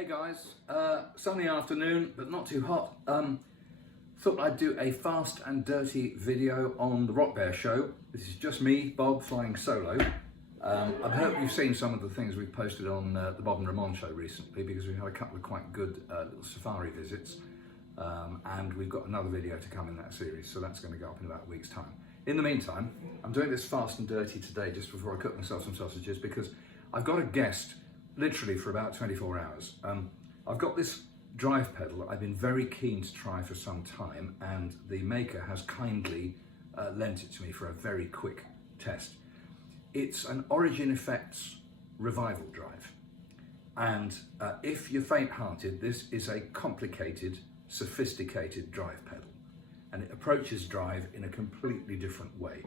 Hey guys, sunny afternoon, but not too hot. Thought I'd do a fast and dirty video on the Rock Bear show. This is just me, Bob, flying solo. I hope you've seen some of the things we've posted on the Bob and Ramon show recently, because we've had a couple of quite good little safari visits. And we've got another video to come in that series, so that's going to go up in about a week's time. In the meantime, I'm doing this fast and dirty today just before I cook myself some sausages, because I've got a guest literally for about 24 hours. I've got this drive pedal I've been very keen to try for some time, and the maker has kindly lent it to me for a very quick test. It's an Origin Effects Revival drive, and if you're faint-hearted, this is a complicated, sophisticated drive pedal, and it approaches drive in a completely different way.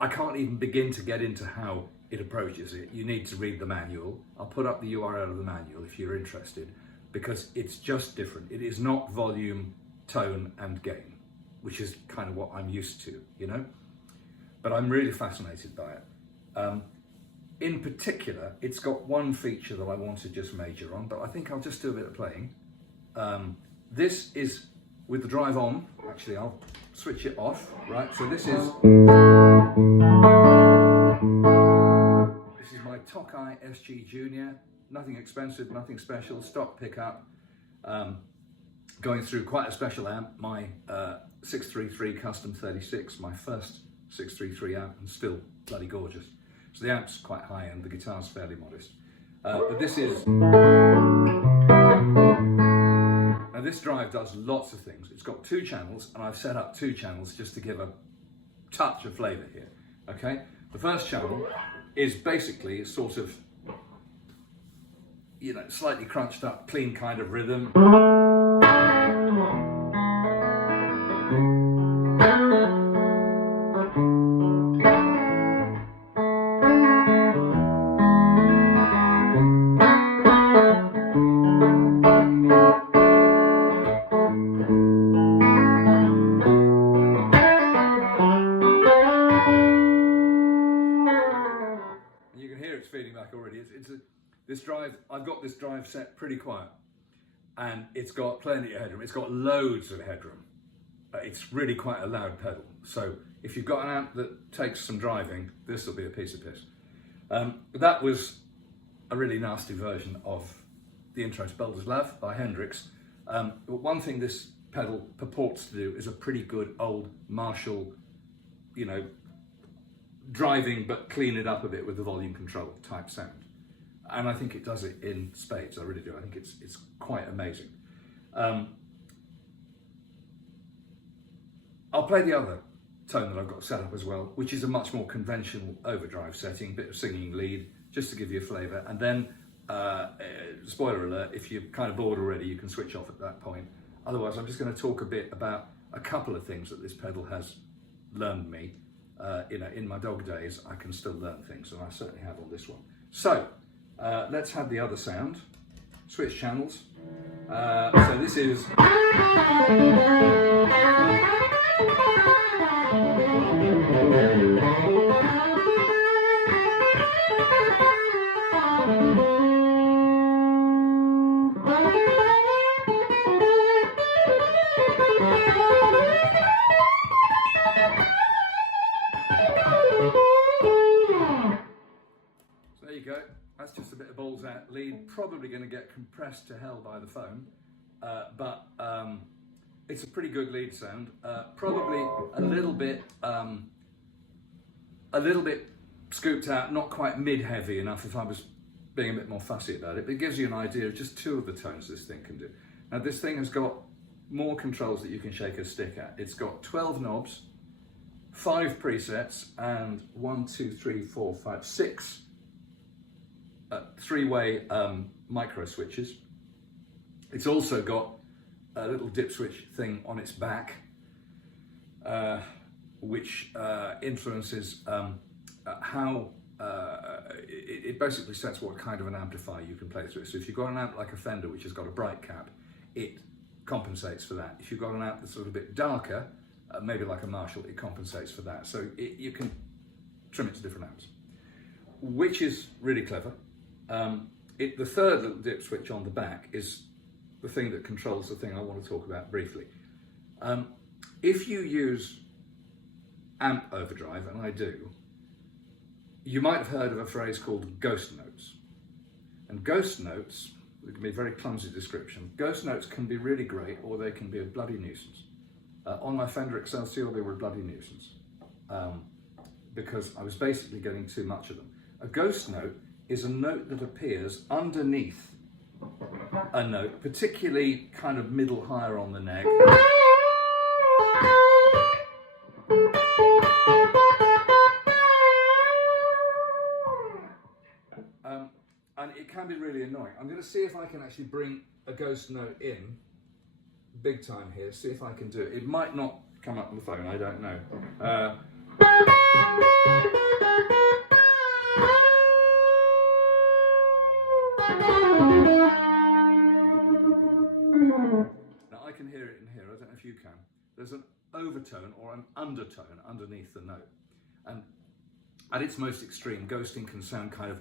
I can't even begin to get into how it approaches it. You need to read the manual. I'll put up the URL of the manual if you're interested, because it's just different. It is not volume, tone and gain, which is kind of what I'm used to, you know? But I'm really fascinated by it. In particular, it's got one feature that I want to just major on, but I think I'll just do a bit of playing. This is with the drive on. Actually, I'll switch it off, right? So this is my Tokai SG Junior, nothing expensive, nothing special, stock pickup, going through quite a special amp, my 633 Custom 36, my first 633 amp, and still bloody gorgeous. So the amp's quite high end, the guitar's fairly modest. But this is, now this drive does lots of things. It's got two channels, and I've set up two channels just to give a touch of flavour here, okay? The first channel is basically sort of, you know, slightly crunched up, clean kind of rhythm. Feeding back already. This drive, I've got this drive set pretty quiet, and it's got plenty of headroom. It's got loads of headroom. It's really quite a loud pedal. So if you've got an amp that takes some driving, this will be a piece of piss. That was a really nasty version of the intro to Belder's by Hendrix. But one thing this pedal purports to do is a pretty good old Marshall, you know, driving but clean it up a bit with the volume control type sound, and I think it does it in spades. I really do. I think it's quite amazing. I'll play the other tone that I've got set up as well, which is a much more conventional overdrive setting, bit of singing lead, just to give you a flavour, and then spoiler alert, if you're kind of bored already, you can switch off at that point. Otherwise, I'm just going to talk a bit about a couple of things that this pedal has learned me. You know, in my dog days, I can still learn things, and I certainly have on this one. So, let's have the other sound. Switch channels. So this is... There you go, that's just a bit of balls out lead, probably going to get compressed to hell by the phone, but it's a pretty good lead sound, probably a little bit scooped out, not quite mid-heavy enough if I was being a bit more fussy about it, but it gives you an idea of just two of the tones this thing can do. Now this thing has got more controls that you can shake a stick at. It's got 12 knobs, 5 presets, and 6 three-way micro switches. It's also got a little dip switch thing on its back, which influences how it basically sets what kind of an amplifier you can play through. So if you've got an amp like a Fender, which has got a bright cap, it compensates for that. If you've got an amp that's a little bit darker, maybe like a Marshall, it compensates for that. So you can trim it to different amps, which is really clever. the third little dip switch on the back is the thing that controls the thing I want to talk about briefly. If you use amp overdrive, and I do, you might have heard of a phrase called ghost notes. And ghost notes, it can be a very clumsy description, ghost notes can be really great or they can be a bloody nuisance. On my Fender Excelsior, they were a bloody nuisance because I was basically getting too much of them. A ghost note is a note that appears underneath a note, particularly kind of middle higher on the neck. And it can be really annoying. I'm going to see if I can actually bring a ghost note in big time here, see if I can do it. It might not come up on the phone, I don't know. Now I can hear it in here, I don't know if you can. There's an overtone or an undertone underneath the note. And at its most extreme, ghosting can sound kind of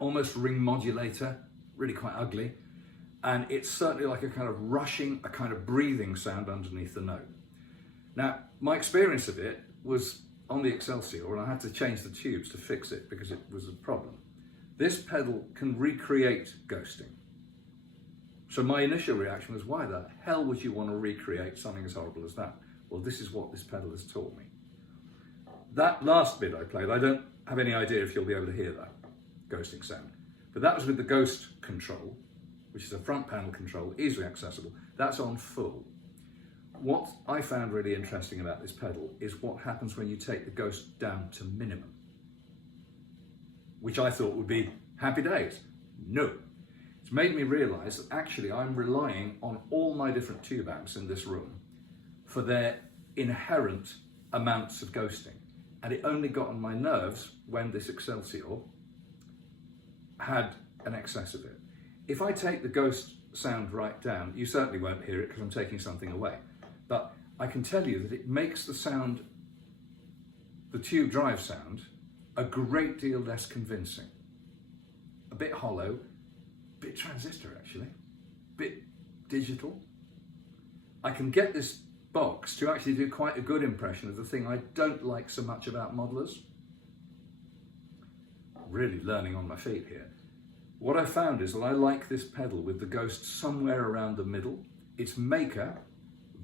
almost ring modulator, really quite ugly. And it's certainly like a kind of rushing, a kind of breathing sound underneath the note. Now, my experience of it was on the Excelsior, and I had to change the tubes to fix it because it was a problem. This pedal can recreate ghosting. So my initial reaction was, why the hell would you want to recreate something as horrible as that? Well, this is what this pedal has taught me. That last bit I played, I don't have any idea if you'll be able to hear that ghosting sound. But that was with the Ghost control, which is a front panel control, easily accessible. That's on full. What I found really interesting about this pedal is what happens when you take the Ghost down to minimum, which I thought would be happy days. No. It's made me realize that actually I'm relying on all my different tube amps in this room for their inherent amounts of ghosting. And it only got on my nerves when this Excelsior had an excess of it. If I take the Ghost sound right down, you certainly won't hear it because I'm taking something away. But I can tell you that it makes the sound, the tube drive sound, a great deal less convincing. A bit hollow, a bit transistor actually, a bit digital. I can get this box to actually do quite a good impression of the thing I don't like so much about modelers. Really learning on my feet here. What I found is that I like this pedal with the Ghost somewhere around the middle. Its maker,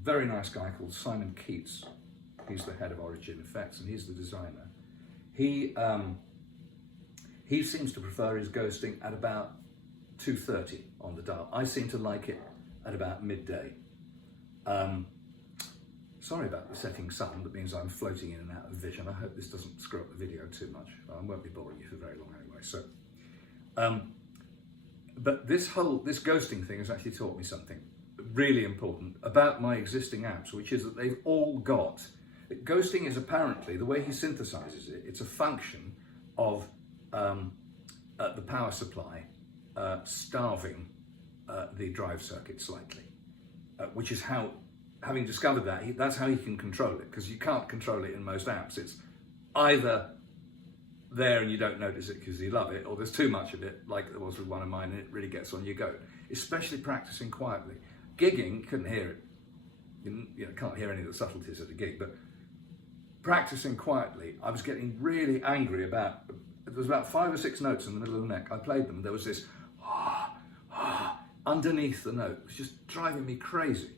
very nice guy called Simon Keats. He's the head of Origin Effects and he's the designer. He seems to prefer his ghosting at about 2:30 on the dial. I seem to like it at about midday. Sorry about the setting sun, that means I'm floating in and out of vision. I hope this doesn't screw up the video too much. I won't be boring you for very long anyway. So, but this ghosting thing has actually taught me something really important about my existing amps, which is that they've all got, ghosting is apparently, the way he synthesizes it, it's a function of the power supply starving the drive circuit slightly, which is how, having discovered that, that's how he can control it, because you can't control it in most amps. It's either there and you don't notice it because you love it, or there's too much of it, like there was with one of mine, and it really gets on your goat, especially practicing quietly. Gigging, you couldn't hear it. You can't hear any of the subtleties of the gig, but practicing quietly, I was getting really angry about, there was about 5 or 6 notes in the middle of the neck. I played them, there was this underneath the note. It was just driving me crazy.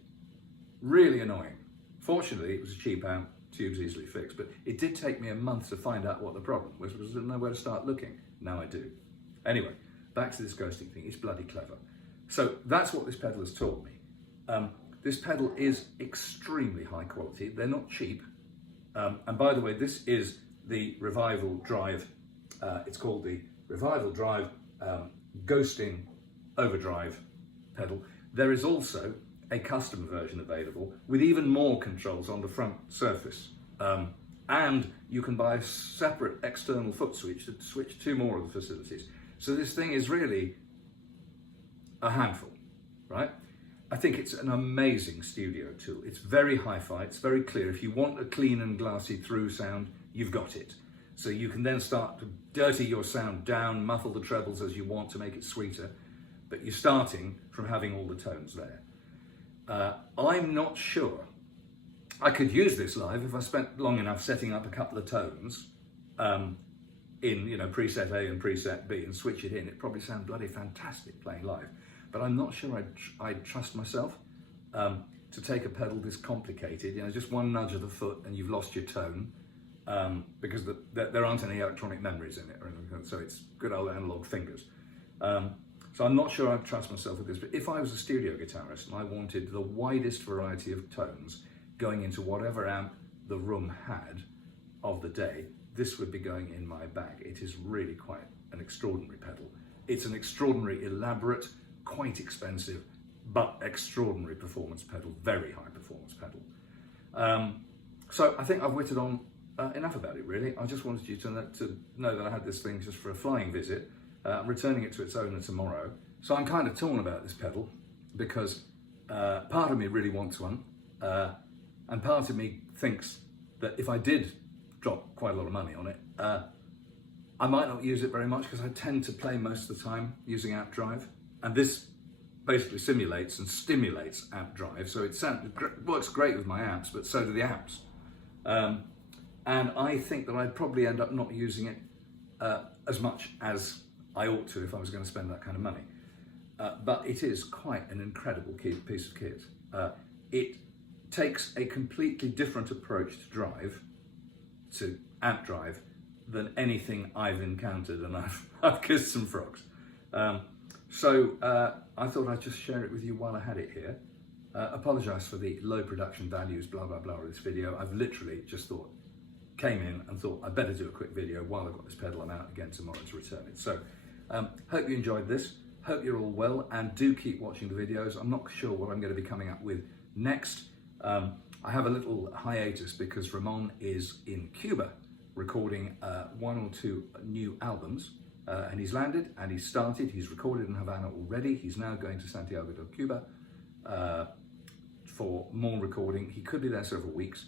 Really annoying. Fortunately, it was a cheap amp, tubes easily fixed, but it did take me a month to find out what the problem was. I didn't know where to start looking. Now I do. Anyway, back to this ghosting thing. It's bloody clever. So that's what this pedal has taught me. This pedal is extremely high quality. They're not cheap. And by the way, this is the Revival Drive. It's called the Revival Drive Ghosting Overdrive pedal. There is also a custom version available with even more controls on the front surface. And you can buy a separate external foot switch to switch 2 more of the facilities. So this thing is really a handful, right? I think it's an amazing studio tool. It's very hi-fi, it's very clear. If you want a clean and glassy through sound, you've got it. So you can then start to dirty your sound down, muffle the trebles as you want to make it sweeter, but you're starting from having all the tones there. I'm not sure. I could use this live if I spent long enough setting up a couple of tones in, preset A and preset B and switch it in. It'd probably sound bloody fantastic playing live, but I'm not sure I'd trust myself to take a pedal this complicated. Just one nudge of the foot and you've lost your tone, because there aren't any electronic memories in it or anything, so it's good old analog fingers. So I'm not sure I'd trust myself with this, but if I was a studio guitarist and I wanted the widest variety of tones going into whatever amp the room had of the day, this would be going in my bag. It is really quite an extraordinary pedal. It's an extraordinary, elaborate, quite expensive, but extraordinary performance pedal, very high performance pedal. So I think I've whittled on enough about it, really. I just wanted you to know that I had this thing just for a flying visit. I'm returning it to its owner tomorrow. So I'm kind of torn about this pedal because part of me really wants one, and part of me thinks that if I did drop quite a lot of money on it, I might not use it very much because I tend to play most of the time using amp drive, and this basically simulates and stimulates amp drive, so it works great with my amps, but so do the amps. And I think that I'd probably end up not using it as much as I ought to if I was going to spend that kind of money. But it is quite an incredible piece of kit. It takes a completely different approach to amp drive than anything I've encountered, and I've kissed some frogs. So I thought I'd just share it with you while I had it here. Apologise for the low production values, blah blah blah of this video. I've literally just came in and thought I'd better do a quick video while I've got this pedal. I'm out again tomorrow to return it. So hope you enjoyed this, hope you're all well, and do keep watching the videos. I'm not sure what I'm going to be coming up with next. I have a little hiatus because Ramon is in Cuba recording 1 or 2 new albums, and he's landed and he's started. He's recorded in Havana already. He's now going to Santiago de Cuba for more recording. He could be there several weeks.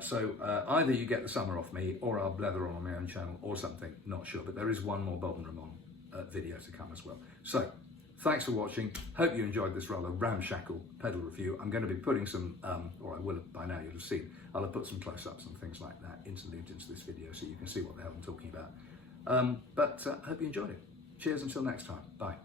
So either you get the summer off me, or I'll blather on my own channel or something, not sure, but there is one more Bob and Ramon video to come as well. So thanks for watching. Hope you enjoyed this rather ramshackle pedal review. I'm going to be putting some, or I will have by now, you'll have seen, I'll have put some close-ups and things like that interleaved into this video so you can see what the hell I'm talking about. But hope you enjoyed it. Cheers until next time. Bye.